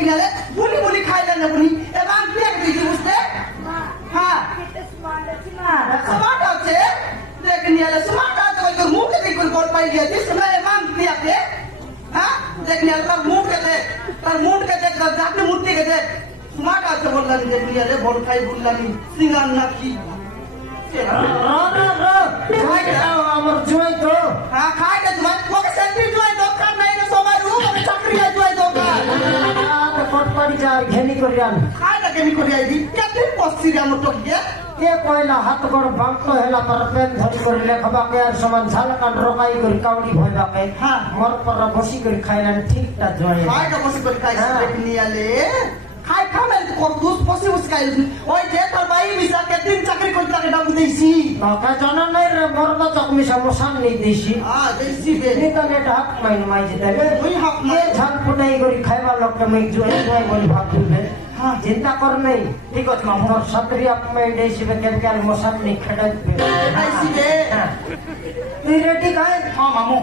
देखने ले बुनी बुनी खाई लेने बुनी ए मांग दिया के दीजिए उसने हाँ समाट आते देखने ले समाट आते कोई मुंह के देख कोई पाई दिया जिस समय मांग दिया के हाँ देखने ले पर मुंह के देख कर जाके मूर्ति के देख समाट आते बोल रहा नहीं देखने ले बोल खाई बोल रहा नहीं सिंगार नाकी जुआई खाओ अमर जुआई तो हाँ खाए के जुआई वो के सेंट्री जुआई दुकान नहीं ना सोमा रूम में चक्री है जुआई दुकान तो कोट पड़ी जा घेनी करियान खाए ना केमी करिया दी केते पस्सी रे हमर टोकिया के कोइला हाथ गोड़ बांटो हेला पर पेन धरी करि लेखबा के यार समान झालकान रोकाई करि काउडी भइबा के हां मोर पर बसी करि खाइला ठीक ता जुआई खाए का बसी करि खाइ देखनी आले खाए खामे तो कोर्टुस पसी उसकाइ ओइ जे तर भाई मिसा के दिन चक्री कोइ ताके डाबु देसी का जाना नहीं रे मोर न चकमी समोसान नहीं देसी हां देसी बे नि त नेट हक माइन माइ जिते बे ओइ हक ये झाल पुनाई करि खाइबा लोग के मै जुआई बोली भाग दे हाँ चिंता कर नहीं ठीक है मामू और सतरी आप में देसी में क्या क्या मौसम नहीं खड़ा ऐसी बे तू रेडी का है हाँ मामू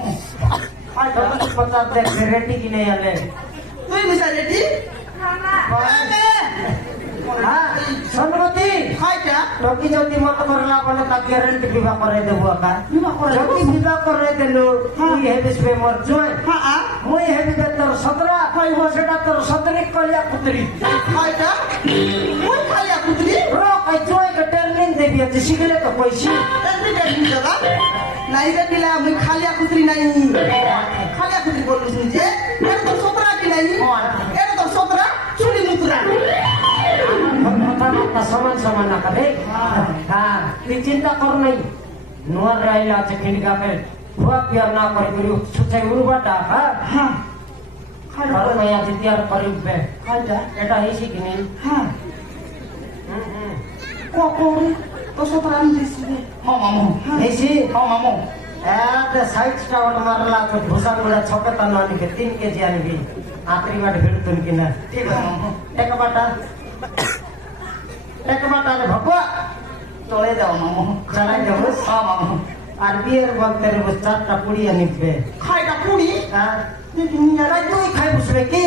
आज तो पता दे रेडी की नहीं आले तू मिसा रेडी हाँ सोनमती हाय क्या टोकी जल्दी मत करला बने ता गारंटी विवाह करे देबो का जल्दी विवाह करे देलो ये है बिस पे मर जोय हां मोय है बे तोर 17 कोई हो सेटा तोर 17 कलिया पुत्री हाय क्या मोय कलिया पुत्री रो कई जोय के ट्रेनिंग देबी है सिखले तो पैसे ट्रेनिंग जगह नहीं रे दिला मैं खालिया पुत्री नहीं खालिया पुत्री बोल रही जे ये तो 17 की नहीं ये तो 17 चुली मुद्रा मत समान समान ना करे हाँ तू चिंता कर नहीं नुआर राइला चकिन का पे हुआ प्यार ना कर गुरु छुचे गुरु बाटा हां खाना मैं आज तैयार करी पे खाजा एटा है सी कि नहीं हां को तो 17 में देसी हां मामू ऐसी हां मामू ए साइड स्टावर मारला तो भूसा गुड़ा छके तनानी के 3 केजी आनी भी आखरी बार भेड़ तुन कि ना ठीक है मामू एक बाटा रे भगवा चले जाओ मामू चला जाओ हां मामू আর বিয়ের বলতে রে চারটা পুড়ি আনিবে খাইটা পুরি হ্যাঁ তুই খাই বুঝলে কি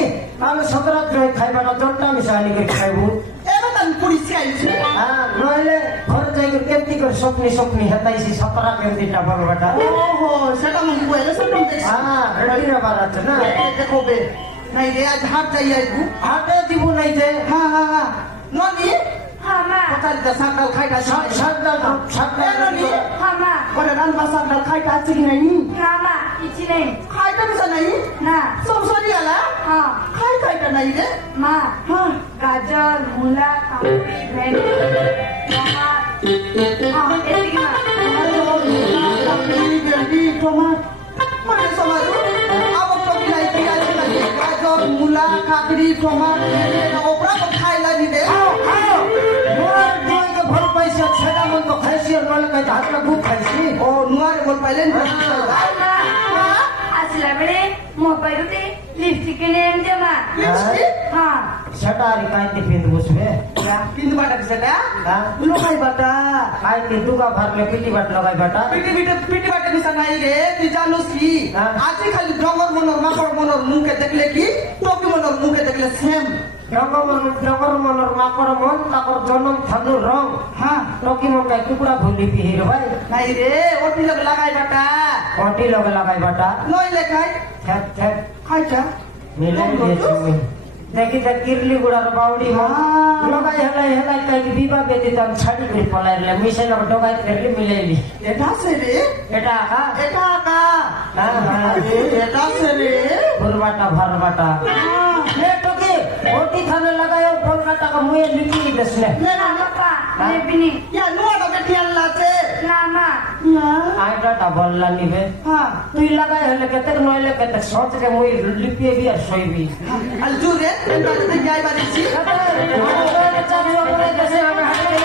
আমি 17 জয় খাইবাটা জনটা মিশালি করে খাইবো এবার আমি পুরি খাইছি হ্যাঁ নইলে ঘর যাই কেমতি করে স্বপ্নি হেতাইছি 17 কেমতিটা বাবাটা ওহো সেটা মনে কইলে সব দেখছি হ্যাঁ রেডি রাবার আছে না দেখো বে নাই রে আজ হাট যাই আইবু হাটে দিব নাই যে হ্যাঁ ননি Hama. Kota di sakal khaita সাতটা noni Hama. kota dan sakal khaita chigi nai Hama. Ichine. khaita bisa nai Na. somsori ala Ha. khaita nai re Ma. ha Gajar, mula, kampri, bhedi, tomat. Ha. Etik ma. kampri bhedi tomat mana samaru awak to nai tiga nai gajar mula kampri tomat na opra ko khaila ni de पैसा छेड़ा मन तो खाइसी और मन का हाथ में भूख खाइसी ओ नुआरे बोल पहले Asla bere mo pairute lipstick ne jama. lipstick Ha. छटारी काइते पिंद उसमें ya pintu bata bisa dah हां lokai bata काई के दुगा भर में पीटी बाट लगाई बाटा पिटी bata bisa nai re tu janus ki aji khali dongor monor makor monor muke dekle ki topi monor muke dekle same डगर मनर माकर मन ताकर जन्म थानु रंग हां टोकी मन का टुकड़ा भूली पिहिर भाई nai re oti log lagai bata कोटी लोग लगाई बाटा noi le khai छत छत khai cha मिले ये देखि त किरली गुडा र बाउडी हो लगाई हलाई कहि बिबा बेति त छाडी गरी पलाइले मिसेल डगाई फेरले मिलेली eta se re एटा का eta ka हां eta se re फुलबाटा भरबाटा ले टोकी कोटी थाने लगायो फुलबाटा का मुए लिखी Desale Na papa. Ne bini. ya nuar do ketian la che Nama. ya आइटा डबल लानी बे ha तुई लगाए हले केते नोइले केते सोच के मुई लिपिए भी और सोईबी al jure enta te jai bari si चाबी ओपरे कैसे हमें हटे